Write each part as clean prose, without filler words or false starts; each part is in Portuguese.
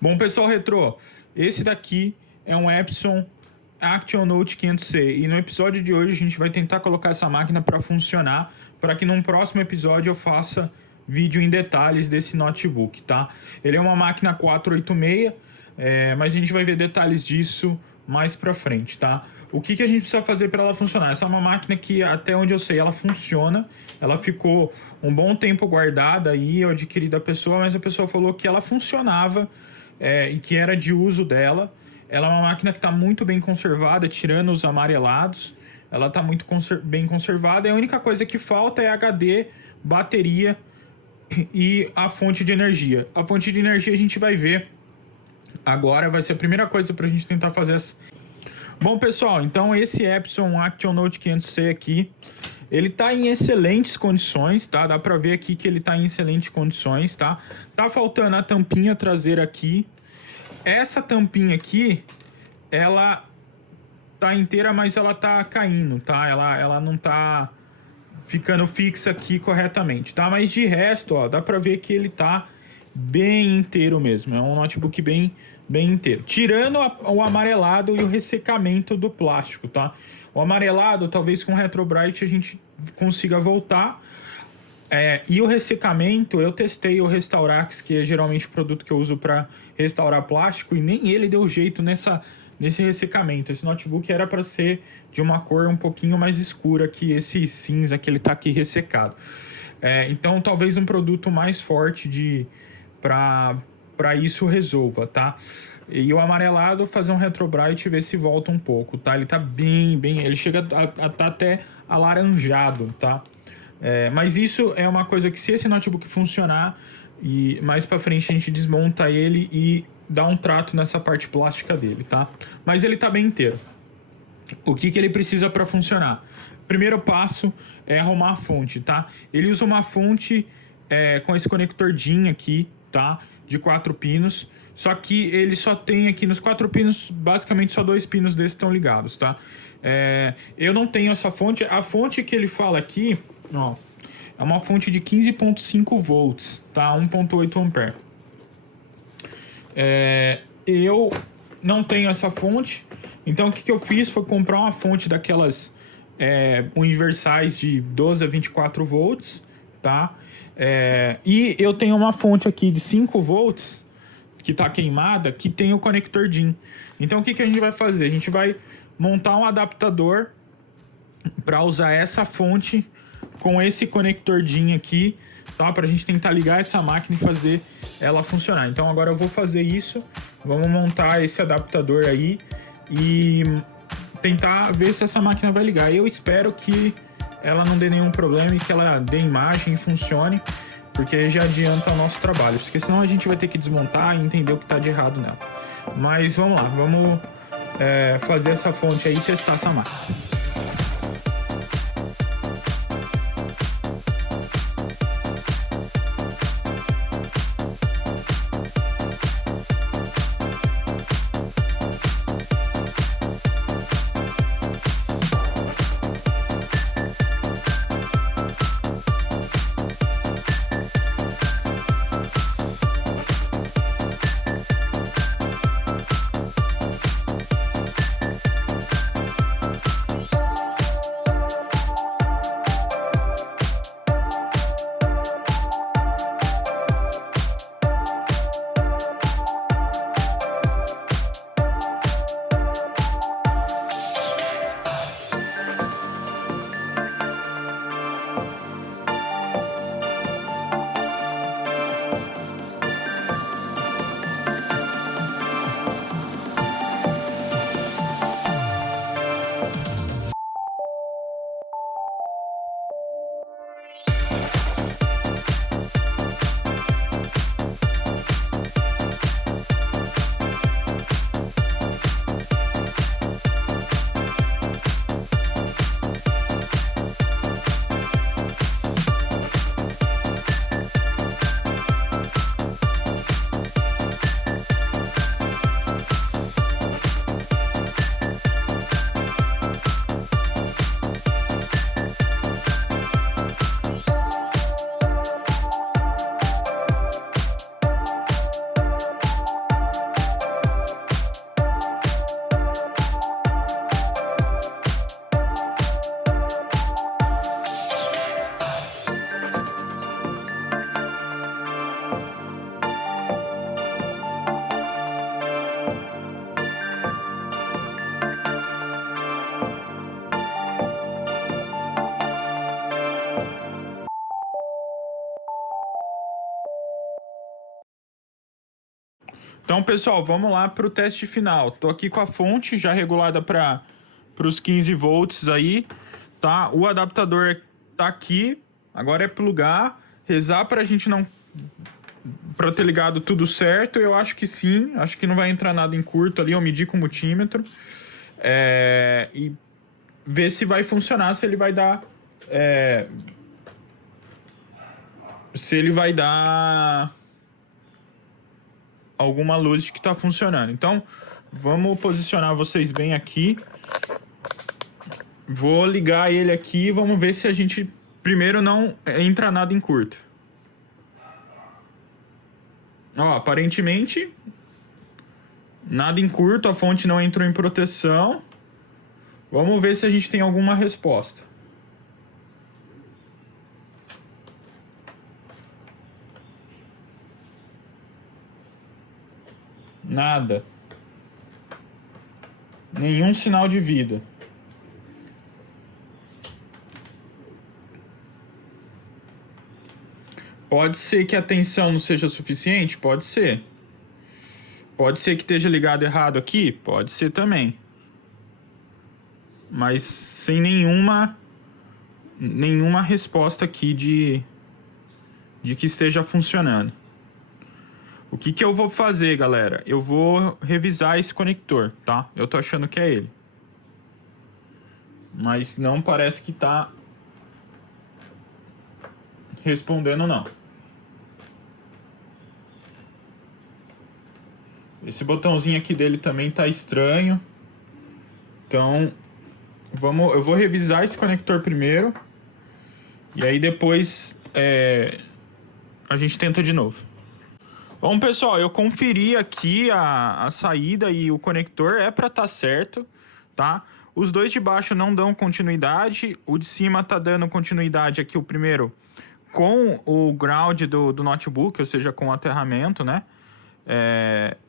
Bom, pessoal retrô, esse daqui é um Epson Action Note 500C e no episódio de hoje a gente vai tentar colocar essa máquina para funcionar, para que num próximo episódio eu faça vídeo em detalhes desse notebook, tá? Ele é uma máquina 486, mas a gente vai ver detalhes disso mais pra frente, tá? O que a gente precisa fazer para ela funcionar? Essa é uma máquina que, até onde eu sei, ela funciona. Ela ficou um bom tempo guardada aí, eu adquiri da pessoa, mas a pessoa falou que ela funcionava e que era de uso dela. Ela é uma máquina que está muito bem conservada, tirando os amarelados. Ela está muito bem conservada e a única coisa que falta é HD, bateria e a fonte de energia. A fonte de energia a gente vai ver agora, vai ser a primeira coisa para a gente tentar fazer essa. Bom, pessoal, então esse Epson Action Note 500C aqui, ele tá em excelentes condições, tá? Dá pra ver aqui que ele tá em excelentes condições, tá? Tá faltando a tampinha traseira aqui. Essa tampinha aqui, ela tá inteira, mas ela tá caindo, tá? Ela não tá ficando fixa aqui corretamente, tá? Mas de resto, ó, dá pra ver que ele tá bem inteiro mesmo. É um notebook bem inteiro. Tirando o amarelado e o ressecamento do plástico, tá? O amarelado, talvez com Retrobrite a gente consiga voltar. E o ressecamento, eu testei o Restaurax, que é geralmente o produto que eu uso para restaurar plástico, e nem ele deu jeito nesse ressecamento. Esse notebook era para ser de uma cor um pouquinho mais escura que esse cinza que ele tá aqui ressecado. Então talvez um produto mais forte para isso resolva, tá? E o amarelado, fazer um Retrobrite e ver se volta um pouco, tá? Ele tá bem... Ele chega a tá até alaranjado, tá? Mas isso é uma coisa que, se esse notebook funcionar, e mais pra frente a gente desmonta ele e dá um trato nessa parte plástica dele, tá? Mas ele tá bem inteiro. O que ele precisa para funcionar? Primeiro passo é arrumar a fonte, tá? Ele usa uma fonte com esse conector DIN aqui, tá? De 4 pinos, só que ele só tem aqui nos 4 pinos, basicamente só 2 pinos desses estão ligados, tá? Eu não tenho essa fonte. A fonte que ele fala aqui, ó, é uma fonte de 15.5 volts, tá? 1.8 ampere. Eu não tenho essa fonte, então o que eu fiz foi comprar uma fonte daquelas universais de 12 a 24 volts, tá? E eu tenho uma fonte aqui de 5 volts que tá queimada, que tem o conector DIN. Então o que a gente vai fazer? A gente vai montar um adaptador para usar essa fonte com esse conector DIN aqui, tá? Pra gente tentar ligar essa máquina e fazer ela funcionar. Então agora eu vou fazer isso, vamos montar esse adaptador aí e tentar ver se essa máquina vai ligar. Eu espero que ela não dê nenhum problema e que ela dê imagem e funcione, porque já adianta o nosso trabalho, porque senão a gente vai ter que desmontar e entender o que está de errado nela. Mas vamos lá, vamos fazer essa fonte aí e testar essa máquina. Então, pessoal, vamos lá para o teste final. Tô aqui com a fonte já regulada para os 15 volts aí, tá? O adaptador tá aqui. Agora é plugar, rezar para a gente não... para ter ligado tudo certo. Eu acho que sim. Acho que não vai entrar nada em curto ali. Eu medi com o multímetro. E ver se vai funcionar, se ele vai dar... se ele vai dar... alguma luz de que tá funcionando. Então, vamos posicionar vocês bem aqui. Vou ligar ele aqui e vamos ver se a gente primeiro não entra nada em curto. Ó, aparentemente nada em curto, a fonte não entrou em proteção. Vamos ver se a gente tem alguma resposta. Nada. Nenhum sinal de vida. Pode ser que a tensão não seja suficiente? Pode ser. Pode ser que esteja ligado errado aqui? Pode ser também. Mas sem nenhuma resposta aqui de que esteja funcionando. O que eu vou fazer, galera? Eu vou revisar esse conector, tá? Eu tô achando que é ele. Mas não parece que tá respondendo, não. Esse botãozinho aqui dele também tá estranho. Então, eu vou revisar esse conector primeiro. E aí depois a gente tenta de novo. Bom, pessoal, eu conferi aqui a saída e o conector é para estar certo, tá? Os dois de baixo não dão continuidade. O de cima tá dando continuidade aqui, o primeiro, com o ground do notebook, ou seja, com o aterramento, né?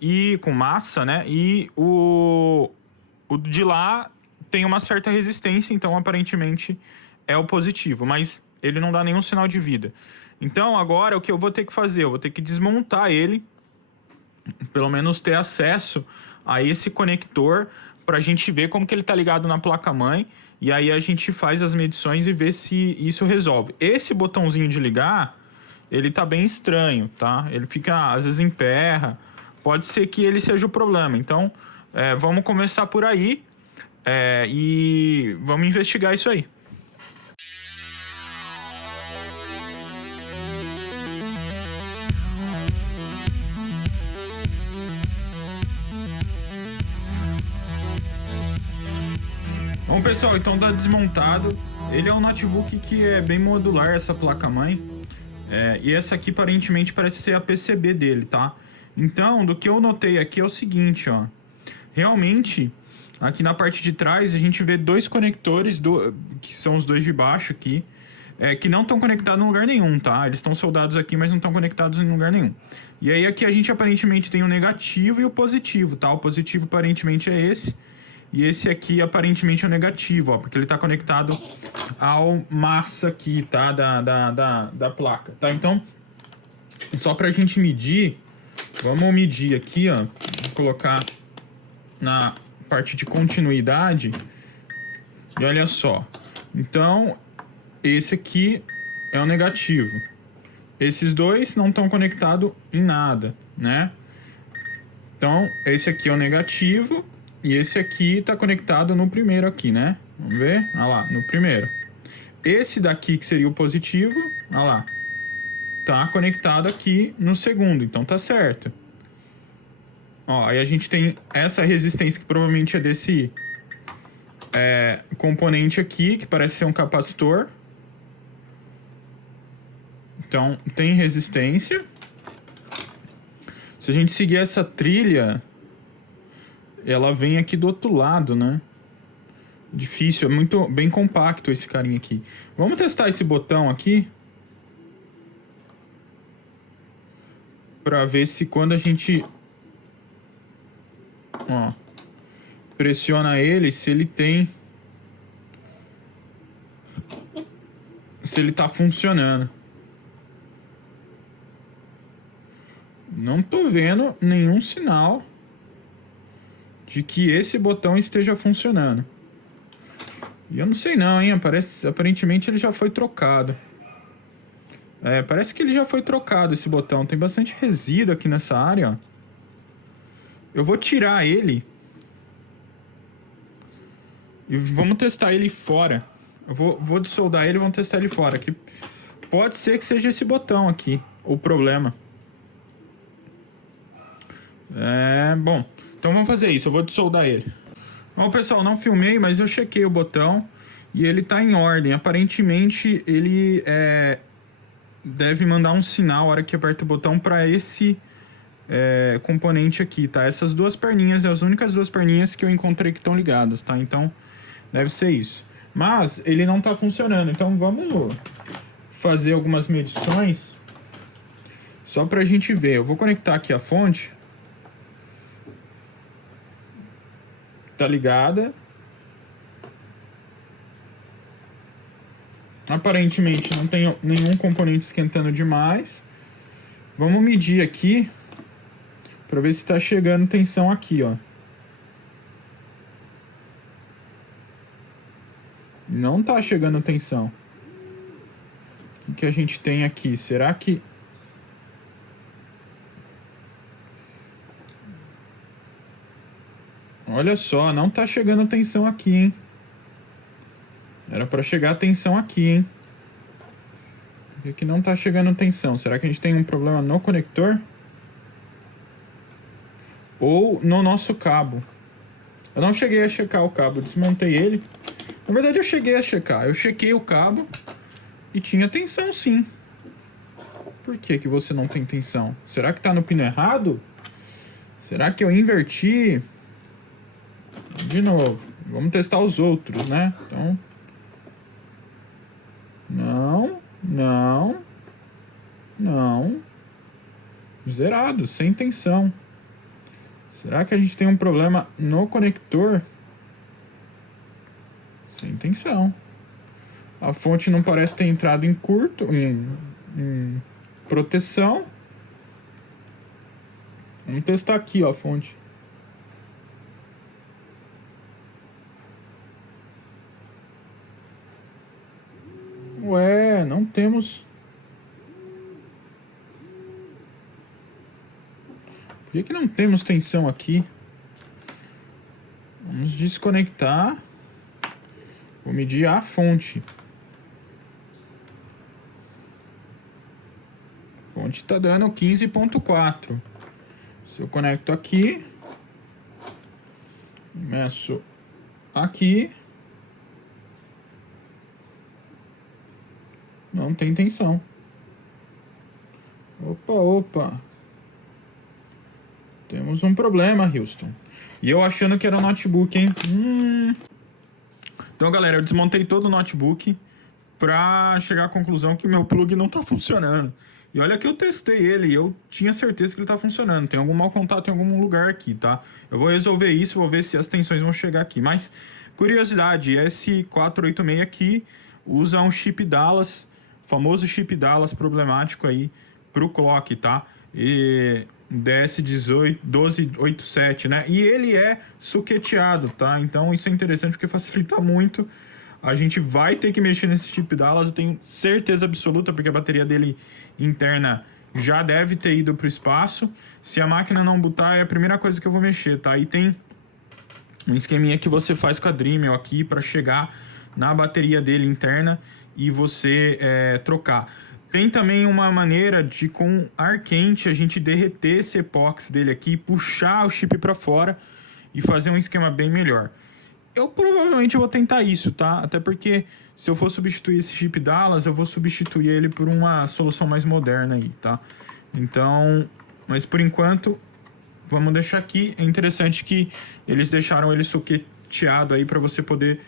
E com massa, né? E o de lá tem uma certa resistência, então aparentemente é o positivo, mas ele não dá nenhum sinal de vida. Então agora o que eu vou ter que fazer? Eu vou ter que desmontar ele, pelo menos ter acesso a esse conector para a gente ver como que ele está ligado na placa-mãe, e aí a gente faz as medições e vê se isso resolve. Esse botãozinho de ligar, ele tá bem estranho, tá? Ele fica, às vezes, emperra. Pode ser que ele seja o problema. Então, vamos começar por aí e vamos investigar isso aí. Bom, pessoal, então tá desmontado. Ele é um notebook que é bem modular, essa placa-mãe. E essa aqui aparentemente parece ser a PCB dele, tá? Então, do que eu notei aqui é o seguinte, ó. Realmente, aqui na parte de trás, a gente vê dois conectores, que são os dois de baixo aqui, que não estão conectados em lugar nenhum, tá? Eles estão soldados aqui, mas não estão conectados em lugar nenhum. E aí aqui a gente aparentemente tem o negativo e o positivo, tá? O positivo aparentemente é esse. E esse aqui aparentemente é o negativo, ó, porque ele está conectado ao massa aqui, tá? Da placa, tá? Então, só pra gente medir, vamos medir aqui, ó. Vou colocar na parte de continuidade. E olha só. Então, esse aqui é o negativo. Esses dois não estão conectados em nada, né? Então, esse aqui é o negativo. E esse aqui está conectado no primeiro aqui, né? Vamos ver? Olha lá, no primeiro. Esse daqui, que seria o positivo, olha lá, tá conectado aqui no segundo, então tá certo. Ó, aí a gente tem essa resistência que provavelmente é desse componente aqui, que parece ser um capacitor. Então, tem resistência. Se a gente seguir essa trilha, ela vem aqui do outro lado, né? Difícil, é bem compacto esse carinha aqui. Vamos testar esse botão aqui. Pra ver se quando a gente... ó, pressiona ele, se ele tem... se ele tá funcionando. Não tô vendo nenhum sinal de que esse botão esteja funcionando. E eu não sei não, hein? Aparentemente ele já foi trocado. Parece que ele já foi trocado esse botão. Tem bastante resíduo aqui nessa área, ó. Eu vou tirar ele. E vamos testar ele fora. Eu vou desoldar ele e vamos testar ele fora. Que pode ser que seja esse botão aqui o problema. Bom. Então vamos fazer isso. Eu vou desoldar ele. Bom, pessoal, não filmei, mas eu chequei o botão. E ele tá em ordem. Aparentemente, ele deve mandar um sinal na hora que aperta o botão para esse componente aqui, tá? Essas duas perninhas, as únicas duas perninhas que eu encontrei que estão ligadas, tá? Então, deve ser isso. Mas ele não tá funcionando, então vamos fazer algumas medições só pra gente ver. Eu vou conectar aqui a fonte. Tá ligada. Aparentemente não tem nenhum componente esquentando demais. Vamos medir aqui para ver se está chegando tensão aqui, ó. Não tá chegando tensão. O que a gente tem aqui? Será que... Olha só, não tá chegando tensão aqui, hein? Era para chegar tensão aqui, hein? Por que não tá chegando tensão? Será que a gente tem um problema no conector? Ou no nosso cabo? Eu não cheguei a checar o cabo, desmontei ele. Na verdade eu cheguei a checar. Eu chequei o cabo e tinha tensão sim. Por que que você não tem tensão? Será que tá no pino errado? Será que eu inverti? De novo. Vamos testar os outros, né? Então... Não. Zerado, sem tensão. Será que a gente tem um problema no conector? Sem tensão. A fonte não parece ter entrado em curto, em proteção. Vamos testar aqui, ó, a fonte. Ué, não temos... Por que não temos tensão aqui? Vamos desconectar. Vou medir a fonte. A fonte está dando 15.4. Se eu conecto aqui, meço aqui, não tem tensão. Opa. Temos um problema, Houston. E eu achando que era notebook, hein? Então, galera, eu desmontei todo o notebook pra chegar à conclusão que meu plug não tá funcionando. E olha que eu testei ele e eu tinha certeza que ele tá funcionando. Tem algum mau contato em algum lugar aqui, tá? Eu vou resolver isso, vou ver se as tensões vão chegar aqui. Mas, curiosidade, esse 486 aqui usa um chip Dallas, famoso chip Dallas problemático aí pro clock, tá? E... DS1287, né? E ele é suqueteado, tá? Então isso é interessante porque facilita muito. A gente vai ter que mexer nesse chip Dallas, eu tenho certeza absoluta, porque a bateria dele interna já deve ter ido para o espaço. Se a máquina não botar, é a primeira coisa que eu vou mexer, tá? E tem um esqueminha que você faz com a Dremel aqui para chegar na bateria dele interna e você trocar. Tem também uma maneira de, com ar quente, a gente derreter esse epóxi dele aqui, puxar o chip para fora e fazer um esquema bem melhor. Eu provavelmente vou tentar isso, tá? Até porque se eu for substituir esse chip Dallas, eu vou substituir ele por uma solução mais moderna aí, tá? Então, mas por enquanto, vamos deixar aqui. É interessante que eles deixaram ele soqueteado aí para você poder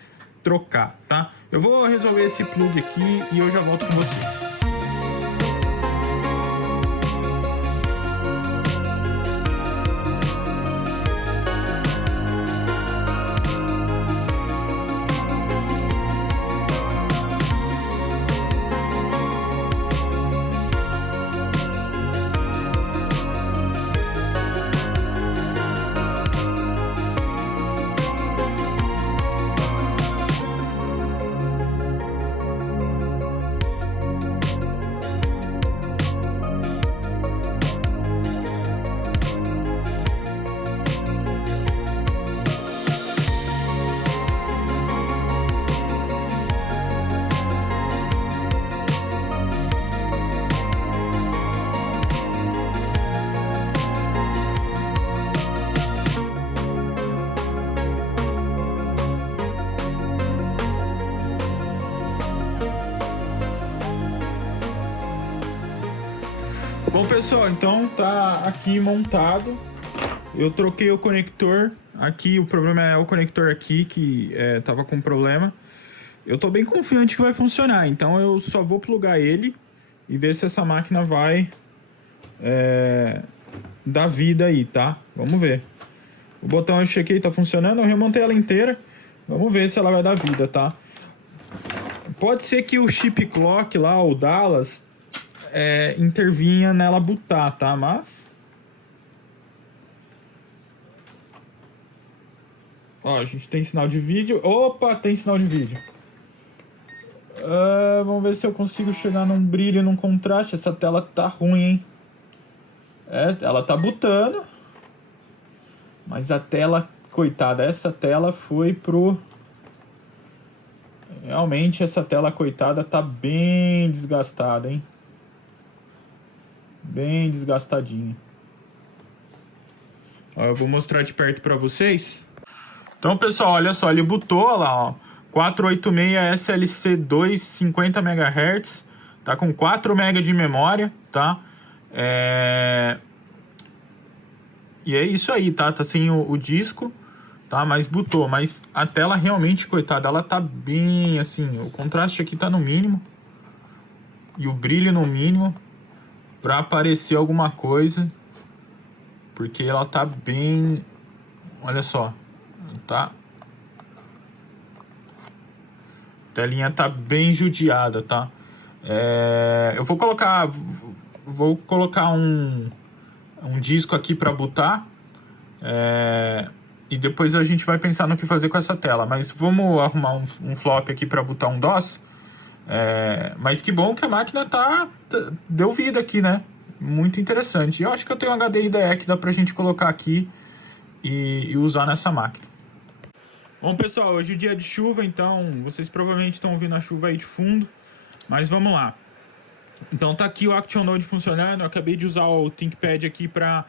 trocar, tá? Eu vou resolver esse plug aqui e eu já volto com vocês. Bom, pessoal, então tá aqui montado. Eu troquei o conector aqui, o problema é o conector aqui que tava com problema. Eu tô bem confiante que vai funcionar, então eu só vou plugar ele e ver se essa máquina vai dar vida aí, tá? Vamos ver. O botão eu chequei, tá funcionando, eu remontei ela inteira. Vamos ver se ela vai dar vida, tá? Pode ser que o chip clock lá, o Dallas, intervinha nela bootar, tá? Mas... ó, a gente tem sinal de vídeo. Opa, tem sinal de vídeo. Vamos ver se eu consigo chegar num brilho, num contraste. Essa tela tá ruim, hein? Ela tá bootando. Mas a tela, coitada, essa tela foi pro... realmente essa tela, coitada, tá bem desgastada, hein? Bem desgastadinha. Ó, eu vou mostrar de perto pra vocês. Então, pessoal, olha só, ele bootou lá, ó. 486 SLC 2, 50 MHz. Tá com 4 MB de memória, tá? E é isso aí, tá? Tá sem o disco, tá? Mas bootou. Mas a tela realmente, coitada, ela tá bem assim. O contraste aqui tá no mínimo. E o brilho no mínimo. Pra aparecer alguma coisa. Porque ela tá bem... olha só. Tá? A telinha tá bem judiada, tá? Eu vou colocar um disco aqui para bootar, e depois a gente vai pensar no que fazer com essa tela. Mas vamos arrumar um flop aqui para bootar um DOS. Mas que bom que a máquina deu vida aqui, né? Muito interessante. Eu acho que eu tenho um HDI IDE que dá pra gente colocar aqui e usar nessa máquina. Bom, pessoal, hoje é dia de chuva, então vocês provavelmente estão ouvindo a chuva aí de fundo, mas vamos lá. Então tá aqui o Action Node funcionando. Eu acabei de usar o ThinkPad aqui para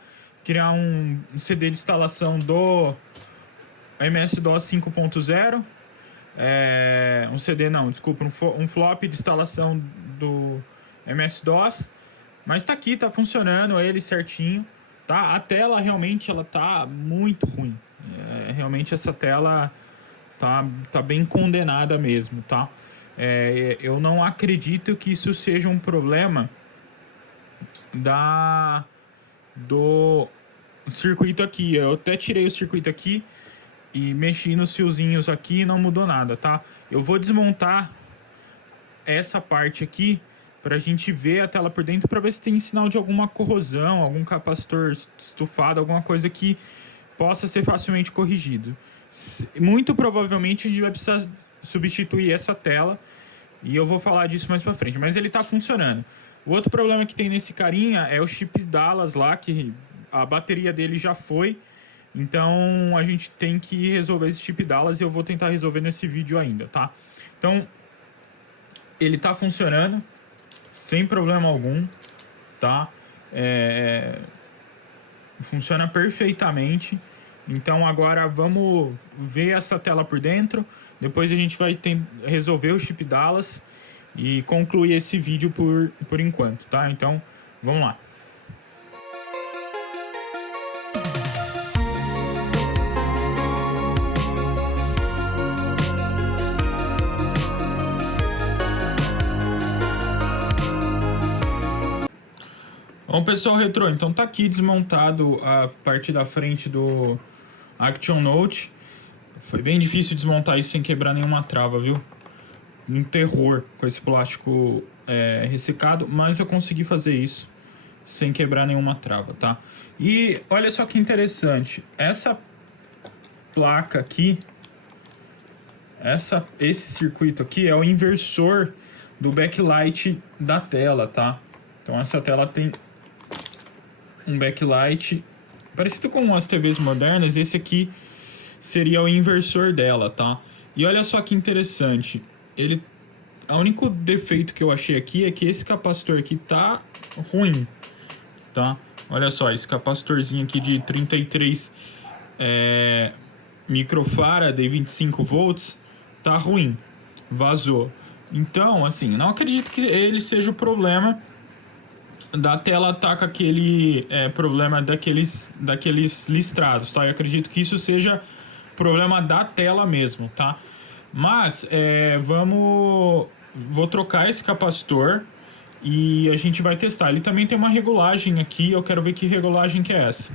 criar um CD de instalação do MS-DOS 5.0. Um CD não, desculpa, um flop de instalação do MS-DOS. Mas tá aqui, tá funcionando ele certinho, tá? A tela realmente ela tá muito ruim. Realmente essa tela tá bem condenada mesmo, tá? Eu não acredito que isso seja um problema do circuito aqui. Eu até tirei o circuito aqui e mexi nos fiozinhos aqui e não mudou nada, tá? Eu vou desmontar essa parte aqui pra gente ver a tela por dentro, pra ver se tem sinal de alguma corrosão, algum capacitor estufado, alguma coisa que possa ser facilmente corrigido. Muito provavelmente a gente vai precisar substituir essa tela, e eu vou falar disso mais pra frente, mas ele tá funcionando. O outro problema que tem nesse carinha é o chip Dallas lá, que a bateria dele já foi, então a gente tem que resolver esse chip Dallas e eu vou tentar resolver nesse vídeo ainda, tá? Então, ele tá funcionando sem problema algum, tá? Funciona perfeitamente. Então agora vamos ver essa tela por dentro. Depois a gente vai resolver o chip Dallas e concluir esse vídeo por enquanto, tá? Então vamos lá. Bom, pessoal, retrô, então tá aqui desmontado a parte da frente do Action Note. Foi bem difícil desmontar isso sem quebrar nenhuma trava, viu? Um terror com esse plástico ressecado, mas eu consegui fazer isso sem quebrar nenhuma trava, tá? E olha só que interessante, essa placa aqui, esse circuito aqui é o inversor do backlight da tela, tá? Então essa tela tem um backlight parecido com as TVs modernas. Esse aqui seria o inversor dela, tá? E olha só que interessante, o único defeito que eu achei aqui é que esse capacitor aqui tá ruim, tá? Olha só, esse capacitorzinho aqui de 33 microfarad e 25 volts tá ruim, vazou. Então, assim, não acredito que ele seja o problema da tela tá com aquele problema daqueles listrados, tá? Eu acredito que isso seja problema da tela mesmo, tá? Mas vou trocar esse capacitor e a gente vai testar. Ele também tem uma regulagem aqui, eu quero ver que regulagem que é essa.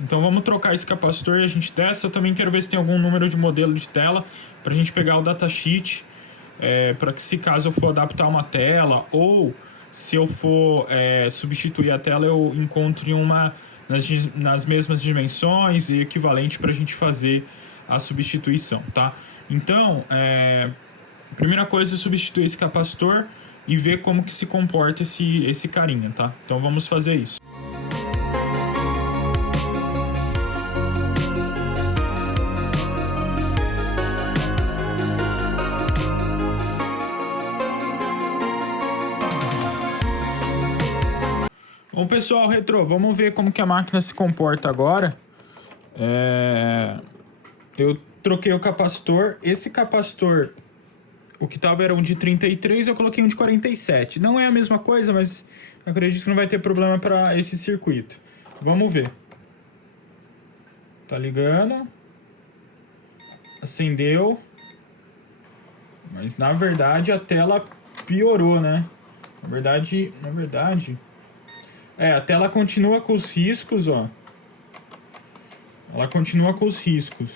Então vamos trocar esse capacitor e a gente testa. Eu também quero ver se tem algum número de modelo de tela para a gente pegar o datasheet, para que se caso eu for adaptar uma tela ou se eu for substituir a tela, eu encontre uma nas mesmas dimensões e equivalente para a gente fazer a substituição, tá? Então, a primeira coisa é substituir esse capacitor e ver como que se comporta esse carinha, tá? Então vamos fazer isso. Bom, pessoal, Retro, vamos ver como que a máquina se comporta agora. Eu troquei o capacitor. Esse capacitor, o que tava era um de 33, eu coloquei um de 47. Não é a mesma coisa, mas acredito que não vai ter problema para esse circuito. Vamos ver. Tá ligando. Acendeu. Mas na verdade a tela piorou, né? Na verdade... a tela continua com os riscos, ó. Ela continua com os riscos.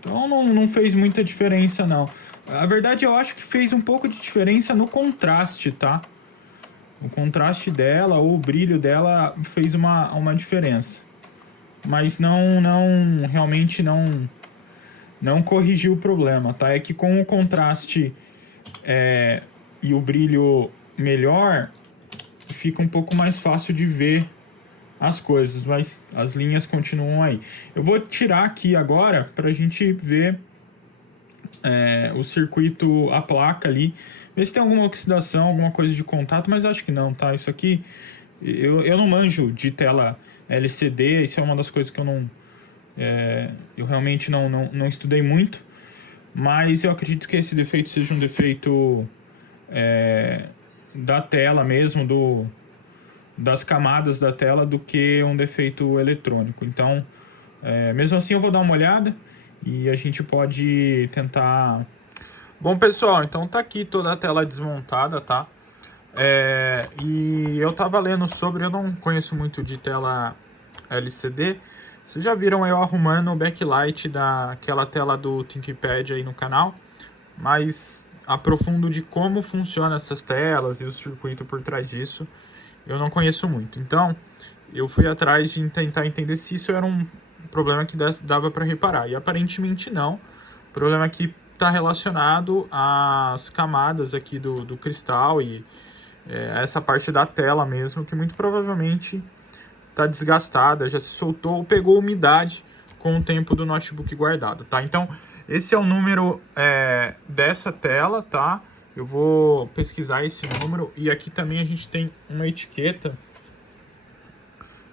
Então não fez muita diferença, não. A verdade, eu acho que fez um pouco de diferença no contraste, tá? O contraste dela, ou o brilho dela fez uma diferença. Mas realmente não corrigiu o problema, tá? É que com o contraste e o brilho melhor, fica um pouco mais fácil de ver as coisas, mas as linhas continuam aí. Eu vou tirar aqui agora pra gente ver o circuito, a placa ali, ver se tem alguma oxidação, alguma coisa de contato, mas acho que não, tá? Isso aqui, eu não manjo de tela LCD, isso é uma das coisas que eu realmente não estudei muito, mas eu acredito que esse defeito seja um defeito da tela mesmo, das camadas da tela, do que um defeito eletrônico. Então, mesmo assim eu vou dar uma olhada e a gente pode tentar... Bom, pessoal, então tá aqui toda a tela desmontada, tá? E eu tava lendo sobre, eu não conheço muito de tela LCD. Vocês já viram eu arrumando o backlight daquela tela do ThinkPad aí no canal, mas aprofundo de como funcionam essas telas e o circuito por trás disso, eu não conheço muito. Então, eu fui atrás de tentar entender se isso era um problema que dava para reparar. E aparentemente não. O problema que está relacionado às camadas aqui do cristal e essa parte da tela mesmo, que muito provavelmente está desgastada, já se soltou ou pegou umidade com o tempo do notebook guardado, tá? Então, esse é o número dessa tela, tá? Eu vou pesquisar esse número. E aqui também a gente tem uma etiqueta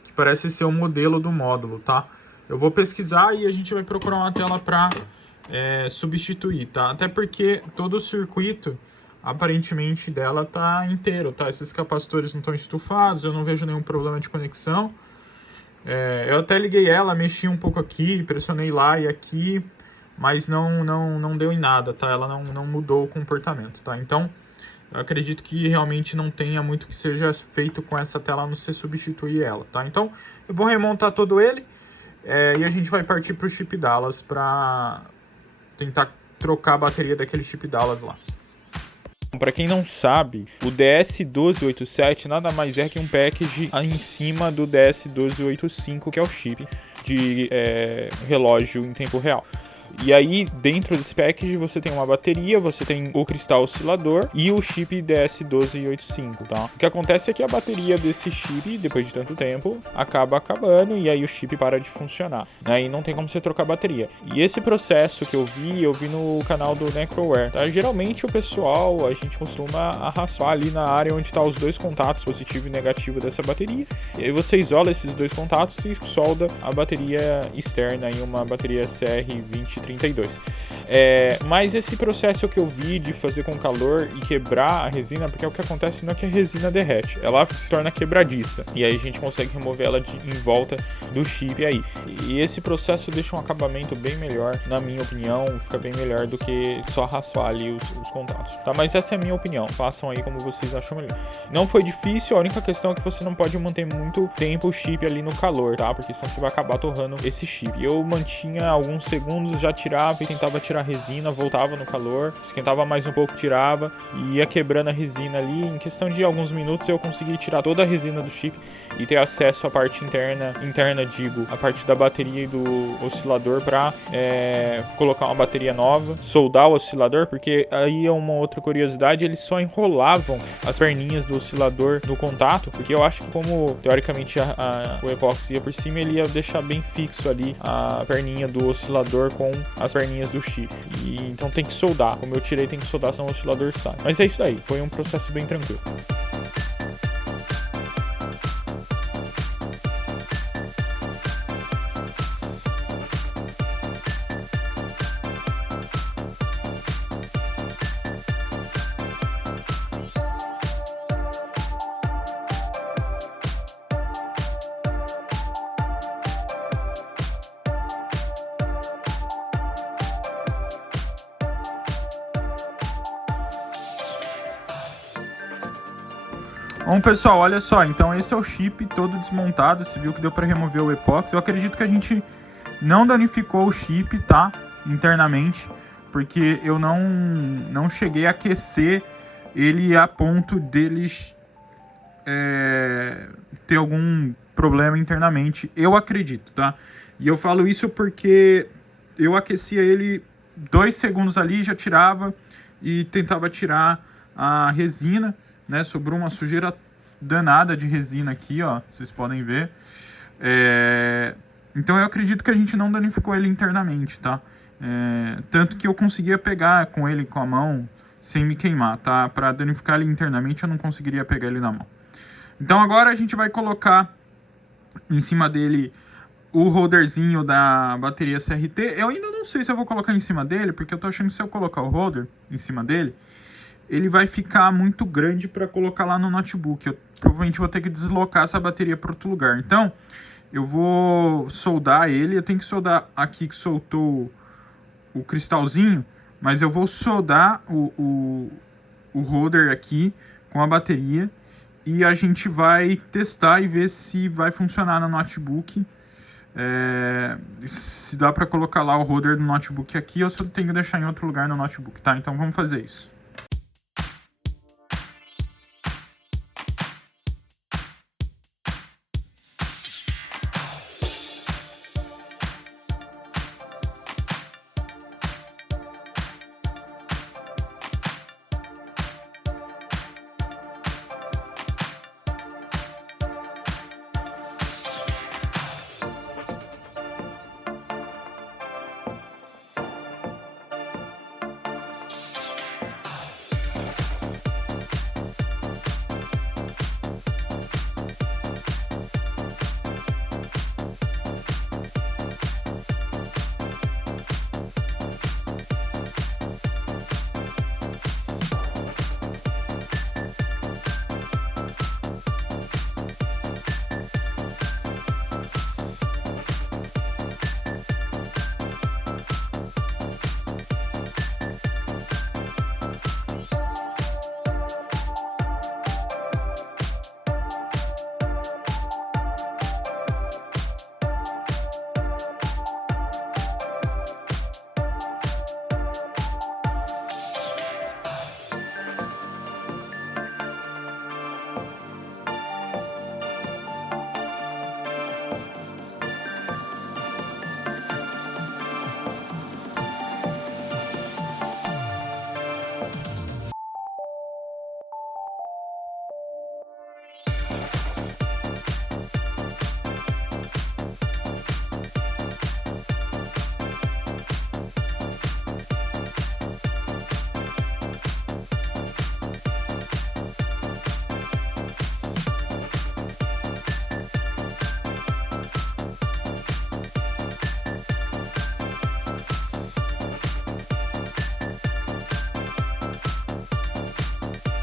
que parece ser o modelo do módulo, tá? Eu vou pesquisar e a gente vai procurar uma tela para substituir, tá? Até porque todo o circuito, aparentemente, dela tá inteiro, tá? Esses capacitores não estão estufados, eu não vejo nenhum problema de conexão. Eu até liguei ela, mexi um pouco aqui, pressionei lá e aqui, mas não deu em nada, tá? Ela não mudou o comportamento, tá? Então, eu acredito que realmente não tenha muito que seja feito com essa tela, a não ser substituir ela, tá? Então, eu vou remontar todo ele e a gente vai partir para o chip Dallas para tentar trocar a bateria daquele chip Dallas lá. Para quem não sabe, o DS1287 nada mais é que um package em cima do DS1285, que é o chip de relógio em tempo real. E aí, dentro desse package, você tem uma bateria, você tem o cristal oscilador e o chip DS1285, tá? O que acontece é que a bateria desse chip, depois de tanto tempo, acaba acabando e aí o chip para de funcionar, né? E não tem como você trocar a bateria. E esse processo que eu vi no canal do Necroware, tá? Geralmente o pessoal, a gente costuma raspar ali na área onde tá os dois contatos, positivo e negativo dessa bateria. E aí você isola esses dois contatos e solda a bateria externa em uma bateria CR20 2032. Mas esse processo que eu vi de fazer com calor e quebrar a resina, porque o que acontece não é que a resina derrete, ela se torna quebradiça, e aí a gente consegue remover ela em volta do chip aí. E esse processo deixa um acabamento bem melhor, na minha opinião, fica bem melhor do que só raspar ali os contatos, tá? Mas essa é a minha opinião, façam aí como vocês acham melhor. Não foi difícil, a única questão é que você não pode manter muito tempo o chip ali no calor, tá? Porque senão você vai acabar torrando esse chip. Eu mantinha alguns segundos, já tirava e tentava tirar a resina, voltava no calor, esquentava mais um pouco, tirava e ia quebrando a resina ali. Em questão de alguns minutos eu consegui tirar toda a resina do chip e ter acesso à parte interna digo, a parte da bateria e do oscilador para colocar uma bateria nova, soldar o oscilador, porque aí é uma outra curiosidade, eles só enrolavam as perninhas do oscilador no contato, porque eu acho que como teoricamente o epóxi ia por cima, ele ia deixar bem fixo ali a perninha do oscilador com as perninhas do chip. E então tem que soldar. Como eu tirei, tem que soldar, senão o oscilador sai. Mas é isso aí. Foi um processo bem tranquilo. Bom, pessoal, olha só, então esse é o chip todo desmontado, você viu que deu para remover o epóxi. Eu acredito que a gente não danificou o chip, tá, internamente, porque eu não cheguei a aquecer ele a ponto deles ter algum problema internamente, eu acredito, tá? E eu falo isso porque eu aquecia ele 2 segundos ali, já tirava e tentava tirar a resina, né? Sobrou uma sujeira danada de resina aqui, ó, vocês podem ver. Então eu acredito que a gente não danificou ele internamente, tá? Tanto que eu conseguia pegar com ele com a mão sem me queimar, tá? Para danificar ele internamente eu não conseguiria pegar ele na mão. Então agora a gente vai colocar em cima dele o holderzinho da bateria CRT. Eu ainda não sei se eu vou colocar em cima dele, porque eu tô achando que se eu colocar o holder em cima dele, ele vai ficar muito grande para colocar lá no notebook. Eu provavelmente vou ter que deslocar essa bateria para outro lugar. Então, eu vou soldar ele. Eu tenho que soldar aqui que soltou o cristalzinho, mas eu vou soldar o holder aqui com a bateria e a gente vai testar e ver se vai funcionar no notebook. Se dá para colocar lá o holder do notebook aqui ou se eu tenho que deixar em outro lugar no notebook, tá? Então vamos fazer isso.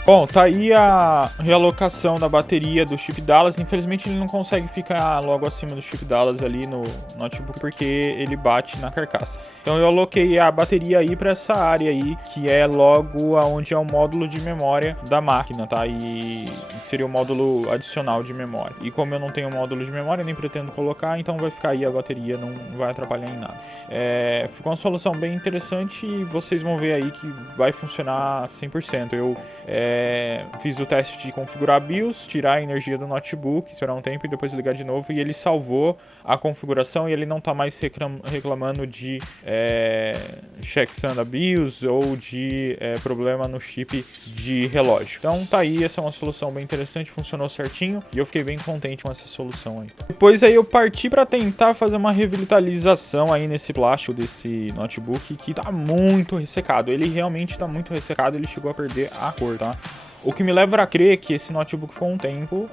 Bom, tá aí a realocação da bateria do chip Dallas. Infelizmente ele não consegue ficar logo acima do chip Dallas ali no notebook porque ele bate na carcaça. Então eu aloquei a bateria aí para essa área aí, que é logo aonde é o módulo de memória da máquina, tá? E seria o módulo adicional de memória. E como eu não tenho módulo de memória, nem pretendo colocar, então vai ficar aí a bateria, não vai atrapalhar em nada. Ficou uma solução bem interessante e vocês vão ver aí que vai funcionar 100%. Eu fiz o teste de configurar a BIOS, tirar a energia do notebook, esperar um tempo e depois ligar de novo, e ele salvou a configuração e ele não está mais reclamando de checksum da BIOS ou de problema no chip de relógio. Então tá aí, essa é uma solução bem interessante, funcionou certinho e eu fiquei bem contente com essa solução aí. Depois aí eu parti para tentar fazer uma revitalização aí nesse plástico desse notebook que tá muito ressecado. Ele realmente tá muito ressecado, ele chegou a perder a cor, tá? O que me leva a crer que esse notebook ficou um tempo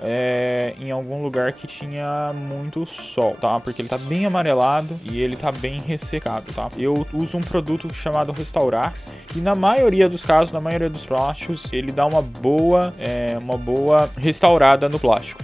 em algum lugar que tinha muito sol, tá? Porque ele tá bem amarelado e ele tá bem ressecado, tá? Eu uso um produto chamado Restaurax, que na maioria dos casos, na maioria dos plásticos, ele dá uma boa restaurada no plástico.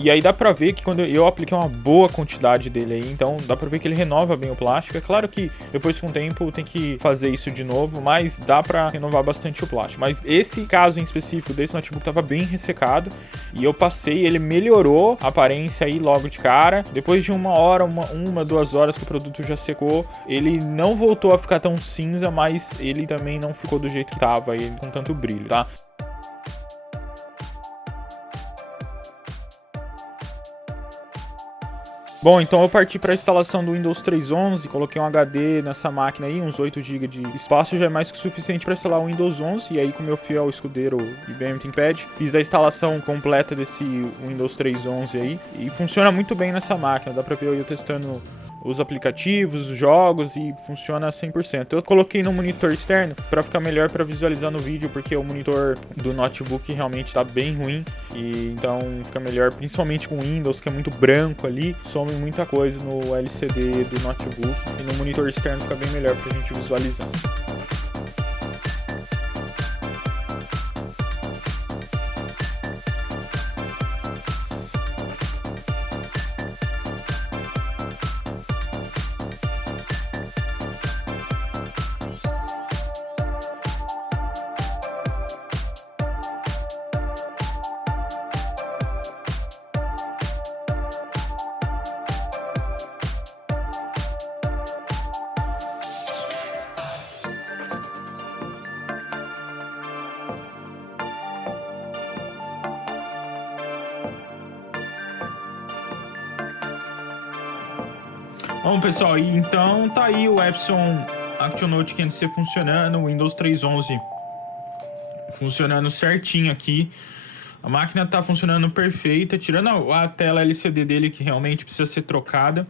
E aí dá pra ver que quando eu apliquei uma boa quantidade dele aí, então dá pra ver que ele renova bem o plástico. É claro que depois com o tempo tem que fazer isso de novo, mas dá pra renovar bastante o plástico. Mas esse caso em específico desse notebook tava bem ressecado e eu passei, ele melhorou a aparência aí logo de cara. Depois de uma hora, 2 horas que o produto já secou, ele não voltou a ficar tão cinza, mas ele também não ficou do jeito que tava, ele com tanto brilho, tá? Bom, então eu parti para a instalação do Windows 3.11, coloquei um HD nessa máquina aí, uns 8 GB de espaço, já é mais que suficiente para instalar o Windows 11, e aí com o meu fiel escudeiro IBM ThinkPad, fiz a instalação completa desse Windows 3.11 aí, e funciona muito bem nessa máquina, dá para ver eu testando os aplicativos, os jogos e funciona 100%. Eu coloquei no monitor externo para ficar melhor para visualizar no vídeo, porque o monitor do notebook realmente está bem ruim e então fica melhor, principalmente com o Windows, que é muito branco ali, some muita coisa no LCD do notebook e no monitor externo fica bem melhor para a gente visualizar. Bom, pessoal, então tá aí o Epson ActionNote 500C funcionando, o Windows 3.11 funcionando certinho aqui. A máquina tá funcionando perfeita, tirando a tela LCD dele que realmente precisa ser trocada.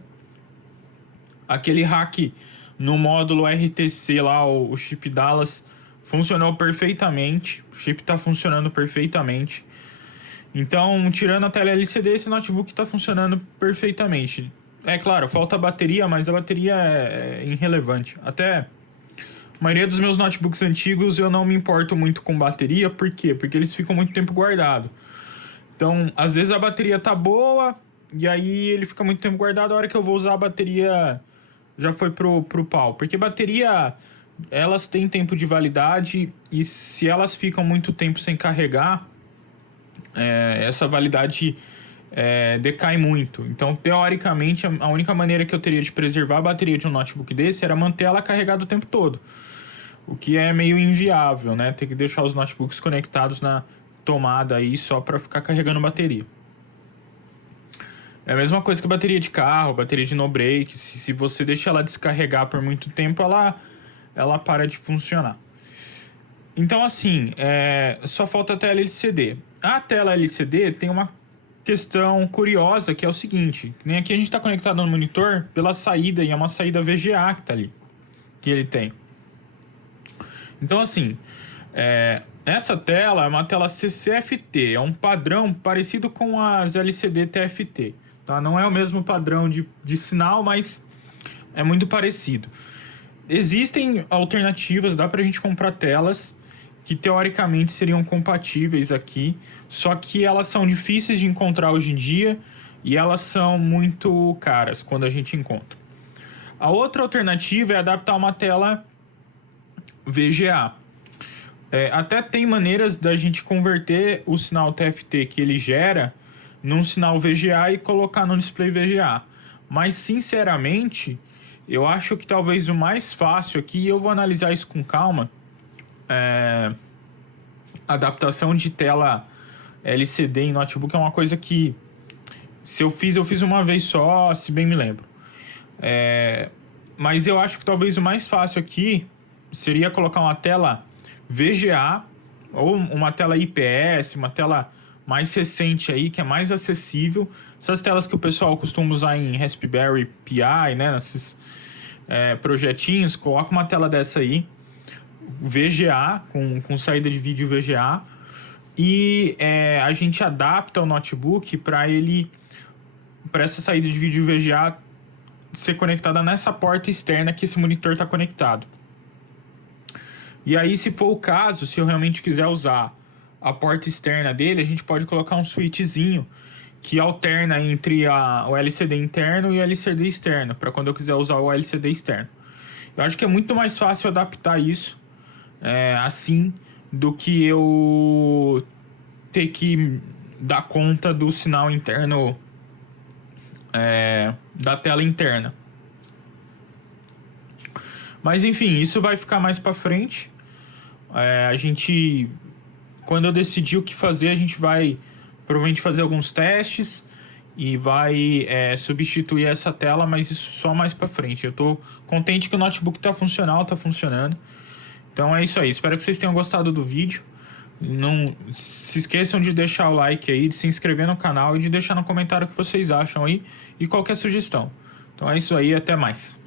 Aquele hack no módulo RTC lá, o chip Dallas, funcionou perfeitamente. O chip tá funcionando perfeitamente. Então, tirando a tela LCD, esse notebook tá funcionando perfeitamente. É claro, falta a bateria, mas a bateria é irrelevante. Até a maioria dos meus notebooks antigos eu não me importo muito com bateria. Por quê? Porque eles ficam muito tempo guardados. Então, às vezes a bateria tá boa e aí ele fica muito tempo guardado. A hora que eu vou usar a bateria já foi pro pau. Porque bateria, elas têm tempo de validade e se elas ficam muito tempo sem carregar, essa validade decai muito. Então, teoricamente, a única maneira que eu teria de preservar a bateria de um notebook desse era manter ela carregada o tempo todo. O que é meio inviável, né? Ter que deixar os notebooks conectados na tomada aí só para ficar carregando bateria. É a mesma coisa que a bateria de carro, bateria de no-break. Se você deixa ela descarregar por muito tempo, ela para de funcionar. Então, assim, só falta a tela LCD. A tela LCD tem uma questão curiosa, que é o seguinte: nem aqui a gente está conectado no monitor pela saída, e é uma saída VGA que tá ali, que ele tem. Então, assim, essa tela é uma tela CCFT, é um padrão parecido com as LCD TFT, tá? Não é o mesmo padrão de sinal, mas é muito parecido. Existem alternativas, dá pra gente comprar telas que teoricamente seriam compatíveis aqui, só que elas são difíceis de encontrar hoje em dia e elas são muito caras quando a gente encontra. A outra alternativa é adaptar uma tela VGA. Até tem maneiras da gente converter o sinal TFT que ele gera num sinal VGA e colocar no display VGA. Mas, sinceramente, eu acho que talvez o mais fácil aqui, e eu vou analisar isso com calma, adaptação de tela LCD em notebook é uma coisa que, se eu fiz uma vez só, se bem me lembro. Mas eu acho que talvez o mais fácil aqui seria colocar uma tela VGA ou uma tela IPS, uma tela mais recente aí, que é mais acessível. Essas telas que o pessoal costuma usar em Raspberry Pi, né, nesses projetinhos, coloca uma tela dessa aí, VGA, com saída de vídeo VGA, e a gente adapta o notebook para essa saída de vídeo VGA ser conectada nessa porta externa que esse monitor está conectado. E aí, se for o caso, se eu realmente quiser usar a porta externa dele, a gente pode colocar um switchzinho que alterna entre o LCD interno e o LCD externo, para quando eu quiser usar o LCD externo. Eu acho que é muito mais fácil adaptar isso assim do que eu ter que dar conta do sinal interno da tela interna. Mas enfim, isso vai ficar mais para frente. Quando eu decidir o que fazer, a gente vai provavelmente fazer alguns testes e vai substituir essa tela, mas isso só mais para frente. Eu tô contente que o notebook tá funcionando. Então é isso aí, espero que vocês tenham gostado do vídeo. Não se esqueçam de deixar o like aí, de se inscrever no canal e de deixar no comentário o que vocês acham aí e qualquer sugestão. Então é isso aí, até mais.